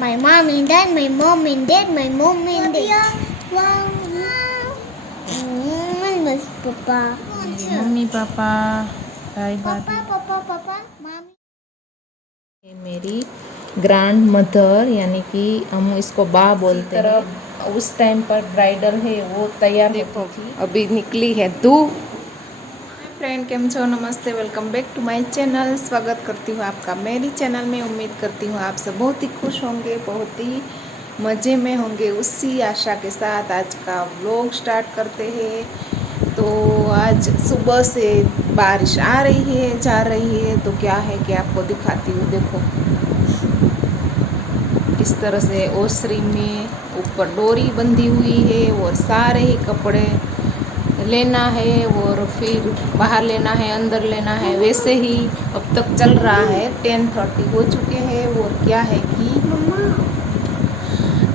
My mom and dad, my mom and dad, my mom and dad. Mas papa. Mummy papa भाई Papa, भाभी। papa, papa, mommy. ये मेरी grand mother यानी कि हम इसको बा बोलते हैं। उस टाइम पर ब्राइडल है वो तैयार होती थी, अभी निकली है धूप। फ्रेंड केम छो, नमस्ते, welcome back to my channel. स्वागत करती हूँ आपका मेरी चैनल में। उम्मीद करती हूँ आप सब बहुत ही खुश होंगे, बहुत ही मज़े में होंगे। उसी आशा के साथ आज का व्लॉग स्टार्ट करते हैं। तो आज सुबह से बारिश आ रही है जा रही है, तो क्या है कि आपको दिखाती हूँ। देखो इस तरह से ओसरी में ऊपर डोरी बंधी हुई है और सारे ही कपड़े लेना है और फिर बाहर लेना है, अंदर लेना है। वैसे ही अब तक चल रहा है, 10:30 हो चुके हैं। और क्या है कि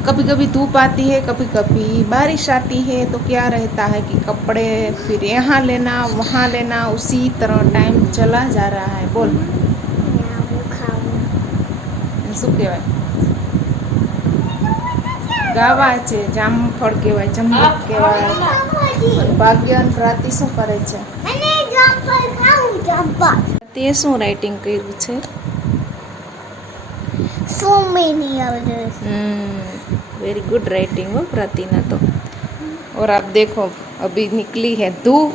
कभी कभी धूप आती है, कभी कभी बारिश आती है, तो क्या रहता है कि कपड़े फिर यहाँ लेना वहाँ लेना, उसी तरह टाइम चला जा रहा है। बोल શું કહેવાય? ગાવા છે, જામફળ કહેવાય, જમરૂખ કહેવાય। ભાગ્યન રાતી શું કરે છે? તે શું રાઇટિંગ કર્યું છે? So many others. Very good writing हो प्रतिना तो। और आप देखो अभी निकली है धूप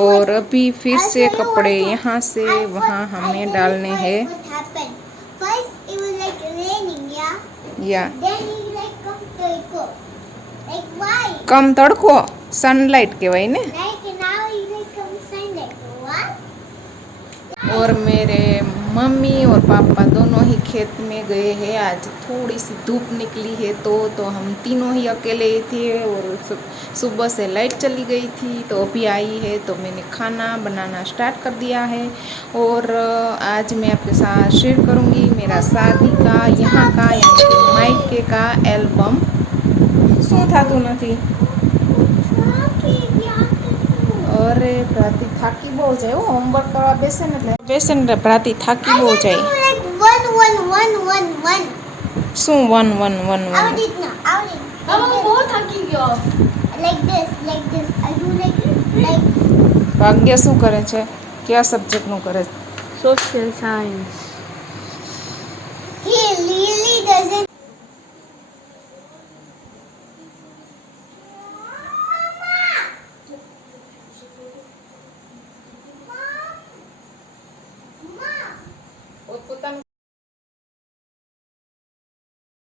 और अभी फिर से कपड़े यहाँ से वहाँ हमें डालने हैं। First it was like raining, yeah. या Then it like come to like why? कम तड़को सनलाइट कहवाय ने। Like now it like come sunlight. What? और मेरे मम्मी और पापा दोनों ही खेत में गए हैं। आज थोड़ी सी धूप निकली है तो हम तीनों ही अकेले ही थे और सुबह से लाइट चली गई थी, तो अभी आई है तो मैंने खाना बनाना स्टार्ट कर दिया है। और आज मैं आपके साथ शेयर करूंगी मेरा शादी का यहाँ का यानी कि मायके का एल्बम। શું થાતું નથી? અરે પ્રાતી થાકી બહુ જાય હો, હોમવર્ક કરવા બેસે ને એટલે પ્રાતી થાકી બહુ જાય। Like one, one, one, one, one. શું one one one one? Out it now. Out it. Like this. I do like this. Like ભાગ્ય શું કરે છે? કયા સબ્જેક્ટનું કરે છે? Social science. he really doesn't.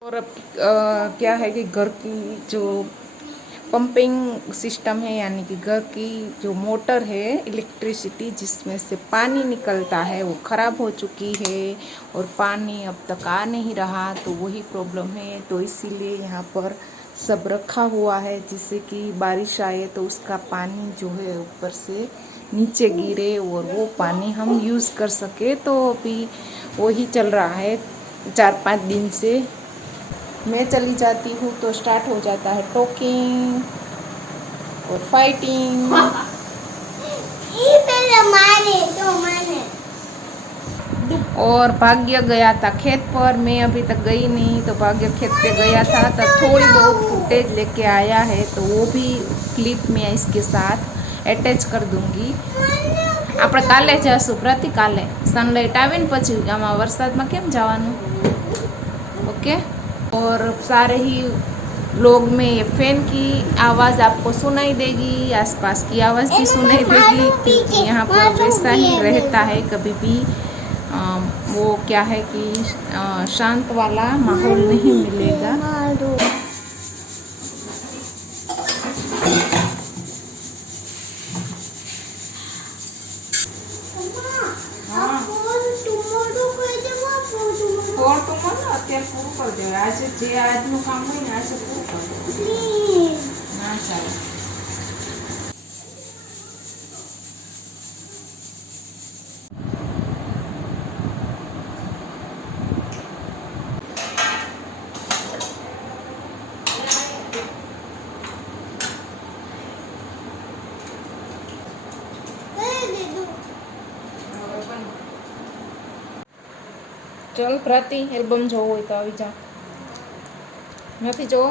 और अब क्या है कि घर की जो पंपिंग सिस्टम है यानी कि घर की जो मोटर है इलेक्ट्रिसिटी जिसमें से पानी निकलता है वो ख़राब हो चुकी है और पानी अब तक आ नहीं रहा, तो वही प्रॉब्लम है। तो इसीलिए यहाँ पर सब रखा हुआ है जिससे कि बारिश आए तो उसका पानी जो है ऊपर से नीचे गिरे और वो पानी हम यूज़ कर सके। तो अभी वही चल रहा है 4-5 दिन से। मैं चली जाती हूँ तो स्टार्ट हो जाता है टॉकिंग और फाइटिंग। ये पहले मारे तो माने. और भाग्य गया था खेत पर, मैं अभी तक गई नहीं, तो भाग्य खेत पे गया था तो थोड़ी बहुत फुटेज लेके आया है, तो वो भी क्लिप में इसके साथ अटैच कर दूंगी। આપણે કાલે જશું પ્રતિ, કાલે સનલાઇટ આવે ને પછી આમાં વરસાદમાં કેમ જવાનું? ओके। और सारे ही लोग में ये फैन की आवाज़ आपको सुनाई देगी, आसपास की आवाज़ भी सुनाई देगी, क्योंकि यहाँ पर वैसा ही रहता है कभी भी। वो क्या है कि शांत वाला माहौल नहीं मिलेगा। અત્યારે પૂરું કરી દેવાય, આજે જે આજનું કામ હોય ને આજે પૂરું કરી દેવાય, ના ચાલે। ચલ પ્રાતિ એલ્બમ જોવો હોય તો આવી જા. નથી જોવો?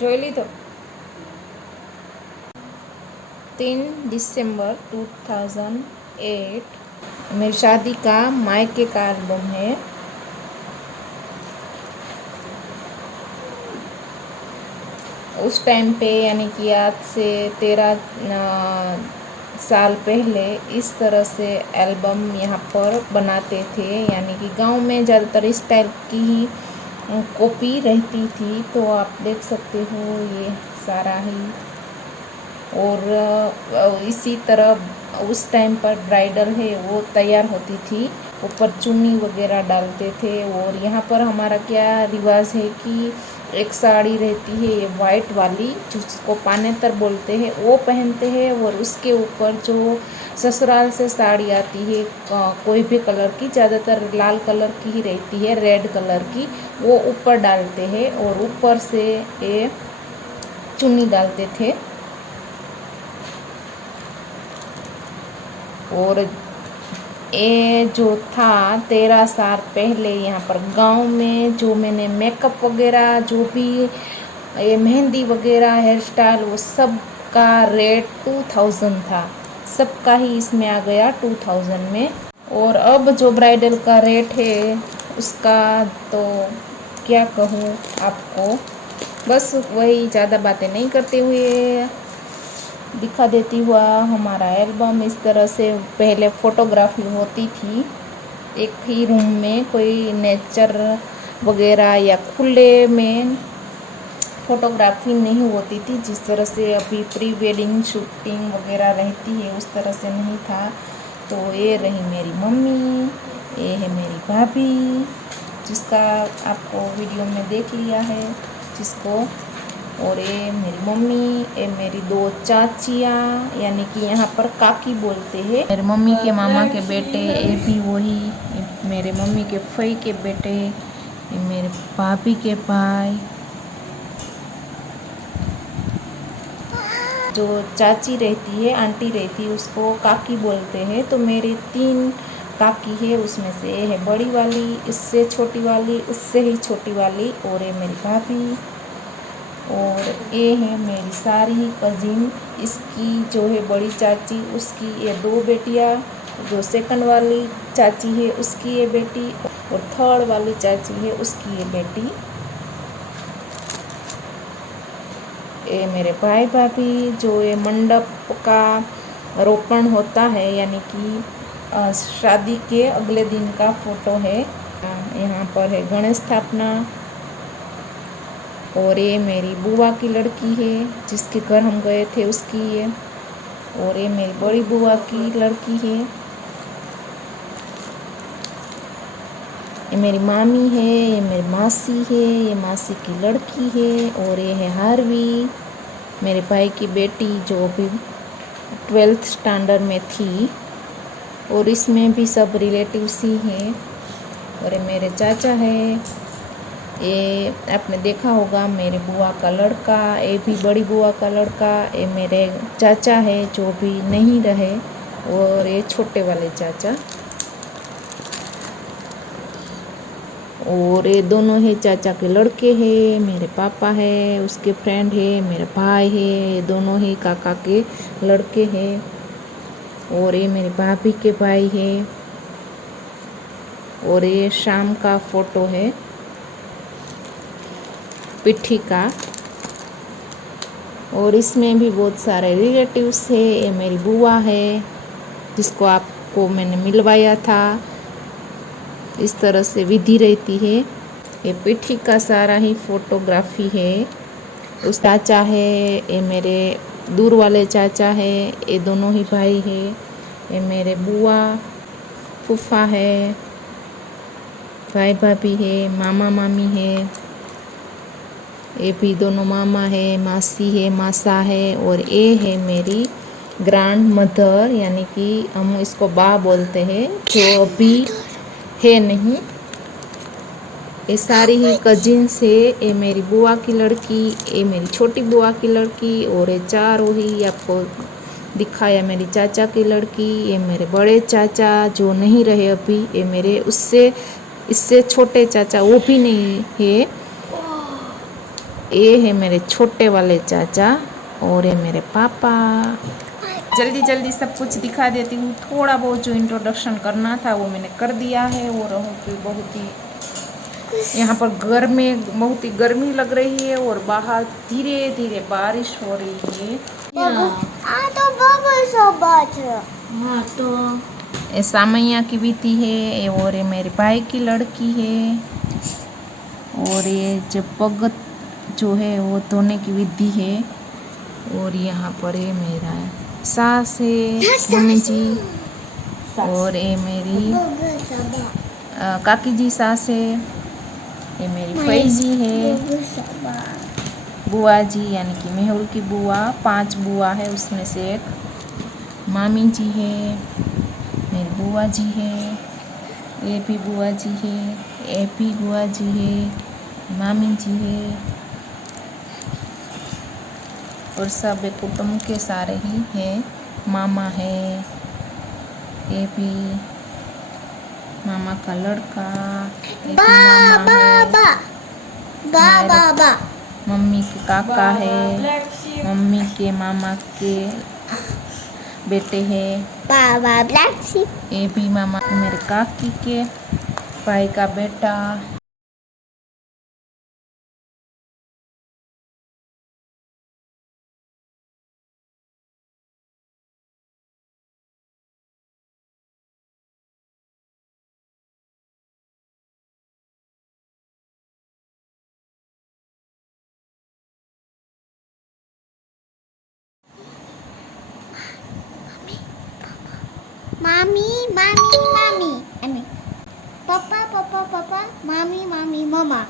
જોઈ લીધો? 3 दिसंबर 2008 मेरी शादी का मायके का एल्बम है. उस टाइम पे यानी कि आज से 13 साल पहले इस तरह से एल्बम यहाँ पर बनाते थे. यानी कि गांव में ज़्यादातर इस टाइप की ही कॉपी रहती थी. तो आप देख सकते हो ये सारा ही. और इसी तरह उस टाइम पर ब्राइडल है वो तैयार होती थी, ऊपर चुन्नी वगैरह डालते थे. और यहाँ पर हमारा क्या रिवाज है कि एक साड़ी रहती है ये वाइट वाली जिसको पानेतर बोलते हैं, वो पहनते हैं. और उसके ऊपर जो ससुराल से साड़ी आती है कोई भी कलर की, ज़्यादातर लाल कलर की ही रहती है, रेड कलर की, वो ऊपर डालते हैं. और ऊपर से ये चुन्नी डालते थे. और ये जो था 13 साल पहले यहाँ पर गांव में जो मैंने मेकअप वगैरह जो भी ये मेहंदी वगैरह हेयर स्टाइल वो सब का रेट 2000 था. सबका ही इसमें आ गया 2000 में. और अब जो ब्राइडल का रेट है उसका तो क्या कहूँ आपको. बस वही ज़्यादा बातें नहीं करते हुए दिखा देती हुआ हमारा एल्बम. इस तरह से पहले फ़ोटोग्राफी होती थी एक ही रूम में, कोई नेचर वगैरह या खुले में फ़ोटोग्राफी नहीं होती थी जिस तरह से अभी प्री वेडिंग शूटिंग वगैरह रहती है उस तरह से नहीं था. तो ये रही मेरी मम्मी, ये है मेरी भाभी जिसका आपको वीडियो में देख लिया है जिसको. और ये मेरी मम्मी, ये मेरी 2 चाचियाँ यानी कि यहाँ पर काकी बोलते हैं. मेरे मम्मी के मामा के बेटे, ये भी वही मेरे मम्मी के फई के बेटे, ये मेरे भाभी के भाई. जो चाची रहती है, आंटी रहती है, उसको काकी बोलते हैं. तो मेरे 3 काकी है, उसमें से ये है बड़ी वाली, इससे छोटी वाली, उससे ही छोटी वाली, और ये मेरी भाभी. और ये है मेरी सारी कज़िन. इसकी जो है बड़ी चाची उसकी ये 2 बेटियाँ, जो सेकंड वाली चाची है उसकी ये बेटी, और थर्ड वाली चाची है उसकी ये बेटी. ये मेरे भाई भाभी जो ये मंडप का रोपण होता है यानी कि शादी के अगले दिन का फ़ोटो है. यहाँ पर है गणेश स्थापना. और ये मेरी बुआ की लड़की है जिसके घर हम गए थे उसकी है. और ये मेरी बड़ी बुआ की लड़की है. ये मेरी मामी है, ये मेरी मासी है, ये मासी की लड़की है. और ये है हारवी, मेरे भाई की बेटी जो अभी 12th स्टैंडर्ड में थी. और इसमें भी सब रिलेटिव्स ही हैं. और ये मेरे चाचा है, ये आपने देखा होगा मेरे बुआ का लड़का, ये भी बड़ी बुआ का लड़का. ये मेरे चाचा है जो भी नहीं रहे, और ये छोटे वाले चाचा. और ये दोनों ही चाचा के लड़के हैं. मेरे पापा है, उसके फ्रेंड है, मेरा भाई है, ये दोनों ही काका के लड़के हैं. और ये मेरी भाभी के भाई है. और ये शाम का फ़ोटो है पिट्ठी का. और इसमें भी बहुत सारे रिलेटिव्स है. ये मेरी बुआ है जिसको आपको मैंने मिलवाया था. इस तरह से विधि रहती है. ये पिट्ठी का सारा ही फोटोग्राफी है. उस चाचा है, ये मेरे दूर वाले चाचा है, ये दोनों ही भाई है. ये मेरे बुआ फूफा है, भाई भाभी है, मामा मामी है, ये भी दोनों मामा है, मासी है, मासा है. और ये है मेरी ग्रैंड मदर यानी कि हम इसको बा बोलते हैं जो अभी है नहीं. ये सारी ही कजिन्स है. ये मेरी बुआ की लड़की, ये मेरी छोटी बुआ की लड़की, और ये चारों ही आपको दिखाया मेरी चाचा की लड़की, ये मेरे बड़े चाचा जो नहीं रहे अभी, ये मेरे उससे इससे छोटे चाचा वो भी नहीं है, ये है मेरे छोटे वाले चाचा और ये मेरे पापा। जल्दी जल्दी सब कुछ दिखा देती हूँ। थोड़ा बहुत जो इंट्रोडक्शन करना था वो मैंने कर दिया है। वो रहो कि बहुत ही यहाँ पर घर में बहुत ही गर्मी लग रही है और बाहर धीरे धीरे बारिश हो रही है। तो बबल सब बात है। हाँ तो ये सामैया की बीती है और ये मेरे भाई की लड़की है और ये जो पग जो है वो धोने की विधि है। और यहाँ पर ये मेरा सास है, मम्मी जी, और ये मेरी काकी जी सास है, ये मेरी फैजी है, बुआ जी यानी कि मेहुल की बुआ, 5 बुआ है उसमें से एक मामी जी है, मेरी बुआ जी है, ये भी बुआ जी है, ये भी बुआ जी है, मामी जी है और सब एक कुटुंब के सारे ही हैं। मामा है, ये भी मामा का लड़का, ये भी मामा है, मेरे मम्मी के काका है, मम्मी के मामा के बेटे हैं, बाबा ब्लैक शिप। ये भी मामा मेरे काकी के भाई का बेटा। Mommy, mommy, mommy. I mean, papa, papa, papa, mommy, mommy, mama.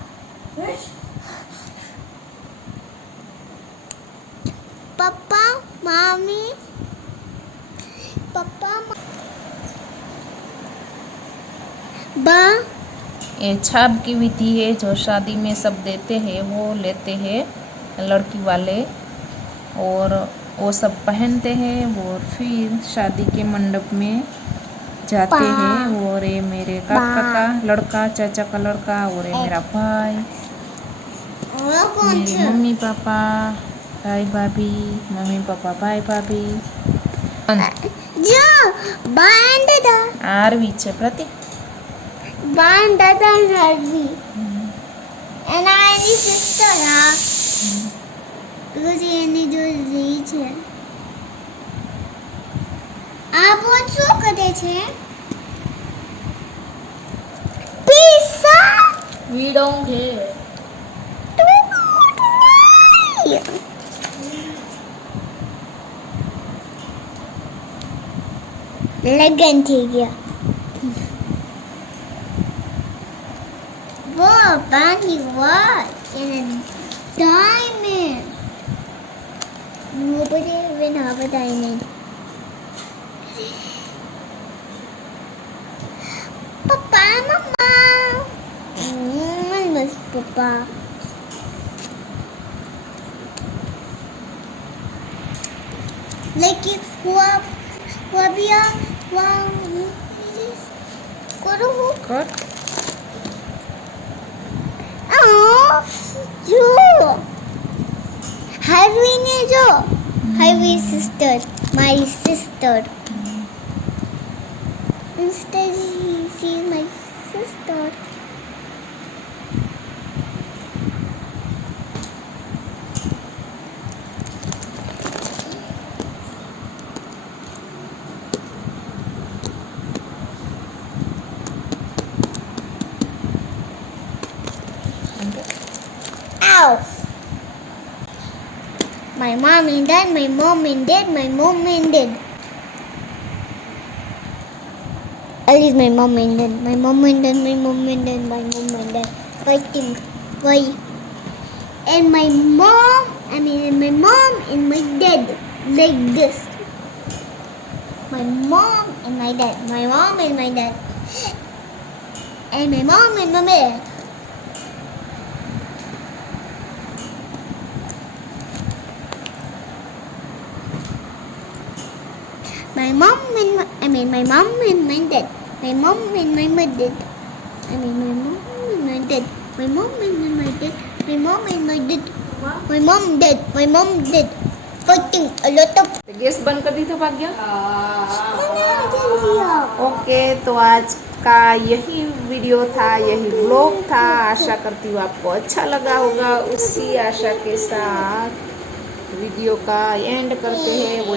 Papa, mommy, papa, ba. ये छाप की विधि है जो शादी में सब देते हैं, वो लेते हैं लड़की वाले और वो सब पहनते हैं और फिर शादी के मंडप में जाते हैं। और ये मेरे काका का लड़का, चाचा का लड़का, और ये मेरा भाई, मेरे मम्मी पापा, भाई भाभी, मम्मी पापा भाई भाभी। जो band da, आरवी छे प्रतीक band da Harvey, and I am his sister now. Because એને જો રહી છે. આ બોટ શું કરે છે? પિઝા. we don't care. लगन થઈ ગયા. वो पानी what? Diamond. Nobody even have a diamond. Papa, Mama. I miss Papa. Like if Wabia, wow, करो कर जो हाईवे ने जो highway sister my sister instead she my sister Ow! My mom and dad, my mom and dad, my mom and dad. At least my mom and dad, my mom and dad, my mom and dad, my mom and dad fighting. Why? And my mom and my dad like this. My mom and my dad, my mom and my dad, and my mom and my dad. my mom and my mom and my dad. My mom and my dad. My mom and my dad. My mom and my dad. My mom and my dad. My mom dead. My mom dead. Fighting a lot of. Gas बंद कर दी था भाग्य। Mama, okay, तो आज का यही video था, यही व्लॉग था। आशा करती हूँ आपको अच्छा लगा होगा। उसी आशा के साथ वीडियो का एंड करते हैं। वो